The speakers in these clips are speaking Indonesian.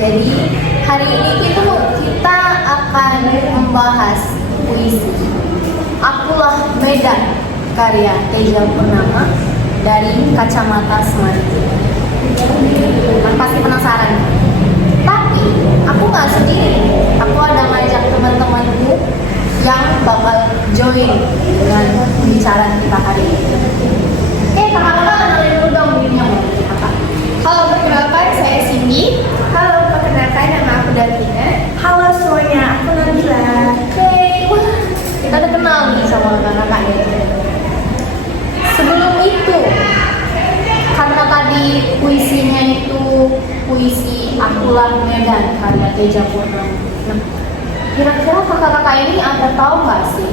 Jadi hari ini kita akan membahas puisi Akulah Medan karya Teja Purnama dari Kacamata Semanti. Pasti penasaran. Tapi aku nggak sendiri. Aku ada ngajak teman-temanku yang bakal join dengan pembicaraan kita hari ini. Kakak-kakak kenalin dulu dong dirinya. Halo, perkenalkan saya Cindy. Halo, perkenalkan nama aku Davina. Halo semuanya, aku Nabila. Kita udah kenal nih sama kakak-kakak ya. Sebelum itu, karena tadi puisinya itu puisi Akulah Medan karya Teja Purnama. Nah, kira-kira kakak-kakak ini ada tahu nggak sih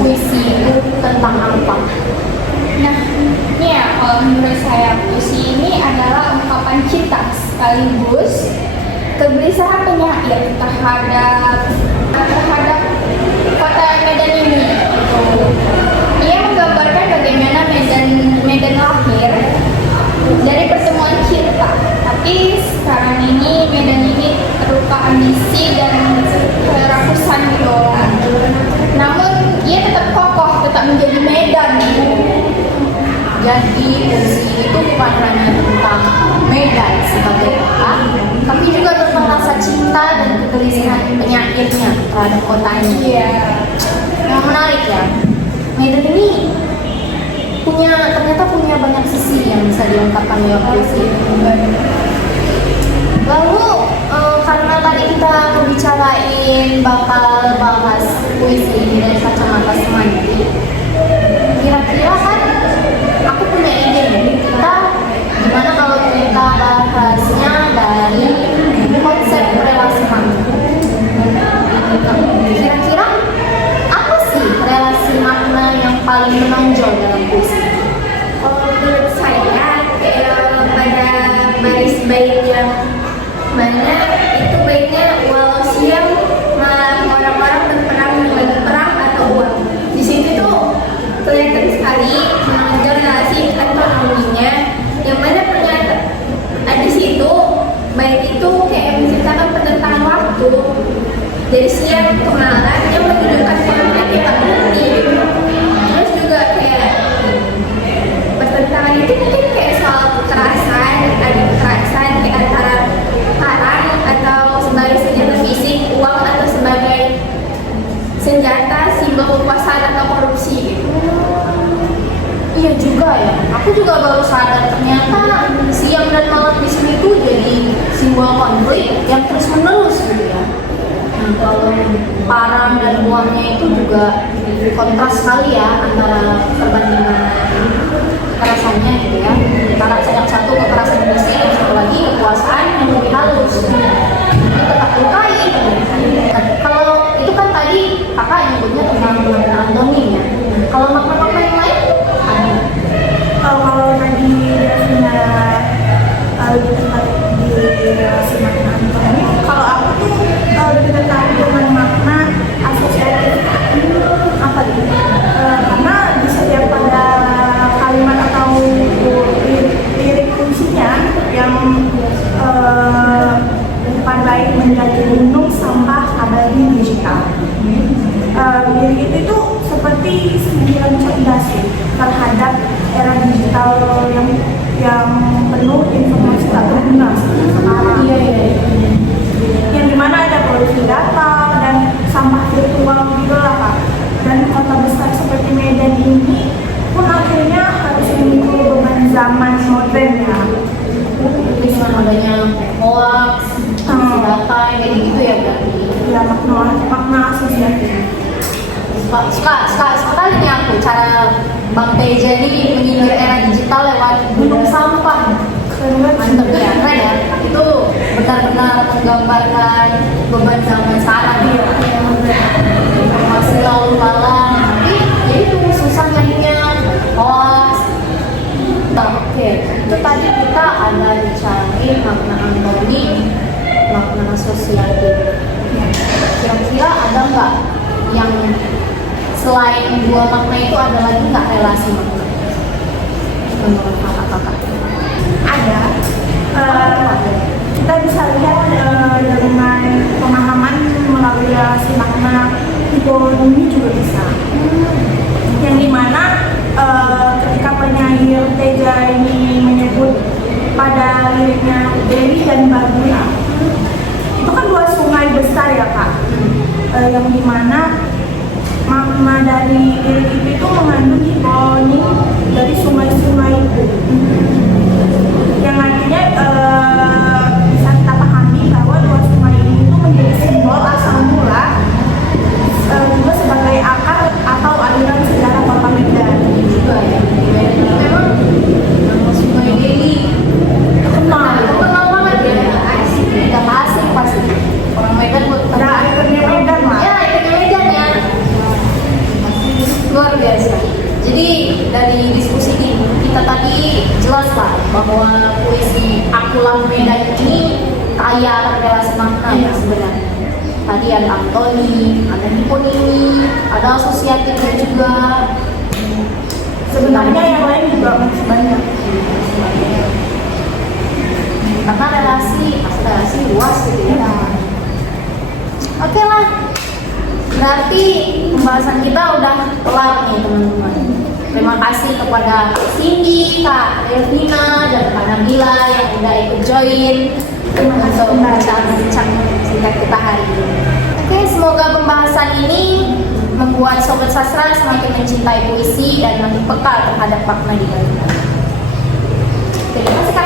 puisi itu tentang apa? Nah, ini ya, kalau menurut saya puisi ini adalah ungkapan cinta sekaligus kegelisahan penyair terhadap kota Medan ini. Ia menggambarkan bagaimana Medan lahir dari pertemuan cinta. Tapi sekarang ini Medan ini terluka ambisi dan kerakusan idola. Namun ia tetap kokoh, tetap menjadi Medan. Jadi puisi itu bukan hanya tentang Medan sebagai kota, tapi juga tentang rasa cinta dan kegelisahan penyairnya terhadap kotanya. Iya. Yang menarik ya, Medan ini ternyata punya banyak sisi yang bisa diungkapkan lewat puisi. Lalu karena tadi kita membicarain bakal bahas puisi dari Kacamata Semanti, kira-kira kan aku punya ide nih, kita gimana kalau kita bahasnya dari konsep relasi makna. Kira-kira apa sih relasi makna yang paling menonjol dalam puisi? Kalau menurut saya, pada baris bait yang mana itu baitnya walau siang malam orang-orang berperang atau uang. Di sini tuh kelihatan sekali menonjol relasi antonominya, yang mana ternyata di situ bait itu kayak menciptakan pertentangan waktu dari siang ke malam yang menunjukkan konflik yang tak berhenti. Terus juga kayak pertentangan itu mungkin kayak soal kekerasan, ada kekerasan kayak antara karang atau sebagai senjata fisik, uang atau sebagai senjata simbol kekuasaan atau korupsi. Iya juga ya, aku juga baru sadar ternyata siang dan malam di sini tuh jadi simbol konflik yang terus menerus gitu ya. Nah, kalau parang dan uangnya itu juga kontras sekali ya antara perbandingan kekerasannya gitu ya. Antara yang satu kekerasan fisik, yang satu lagi kekuasaan yang lebih halus. Ini tetap lukai. Kalau itu kan tadi kakak nyebutnya tentang anatomi ya. Kalau makna-makna yang lain Kalau tadi Davina lebih tepat di relasi makna antonim, kalau aku tuh lebih tertarik dengan makna asosiatif. Apa gitu? Karena di setiap pada kalimat atau lirik puisinya yang depan bait menjadi gunung sampah abadi digital. Lirik itu tuh seperti sindiran cerdas terhadap era digital yang penuh informasi tak berguna sekarang. Yang dimana ada polusi data dan sampah virtual gitu lah Kak. Dan kota besar seperti Medan ini pun akhirnya harus mengikuti beban zaman modern ya. dengan adanya hoax, data kayak gitu ya berarti. Ya makna asosiatif. Suka sekali nih aku cara Bang Teja ini menyindir era digital lewat gunung sampah. Mantap ya, keren ya. Itu benar-benar menggambarkan beban zaman sekarang ya. Informasi lalu lalang, tapi ya itu susah nyarinya hoax. Oke, itu tadi kita ada bicarain makna antonim, makna asosiatif. Kira-kira ada nggak yang selain dua makna itu ada lagi nggak relasi makna menurut kakak-kakak? Ada. Kita bisa lihat hipodromi juga bisa. Yang dimana ketika penyair Teja ini menyebut pada liriknya Dewi dan Baguna, itu kan dua sungai besar ya Kak, yang dimana makna dari lirik itu mengandung hiponim dari sungai-sungai itu, yang artinya bisa kita pahami bahwa dua sungai ini itu menjadi simbol asal mula, juga sebagai akar atau aliran sejarah Kota Medan. Juga ya. Memang Sungai Deli terkenal banget ya. Asik, nggak asik pasti. Orang Medan buat Nah, ikonnya Medan lah. Ya, ikonnya Medan ya. Luar biasa. Jadi dari diskusi kita tadi jelas lah bahwa puisi Aku Lam Medan ini kaya akan relasi makna ya sebenarnya. Tadi ada Antoni, ada hiponimi, ada asosiatifnya juga. Sebenarnya yang lain juga masih banyak. Karena relasi luas gitu ya. Oke lah. Berarti pembahasan kita udah kelar nih teman-teman. Terima kasih kepada Cindy, Kak Elvina, dan Kak Nabila yang udah ikut join untuk bincang-bincang singkat kita hari ini. Oke, semoga pembahasan ini membuat Sobat Sastra semakin mencintai puisi dan makin peka terhadap makna di dalamnya. Terima kasih Kak.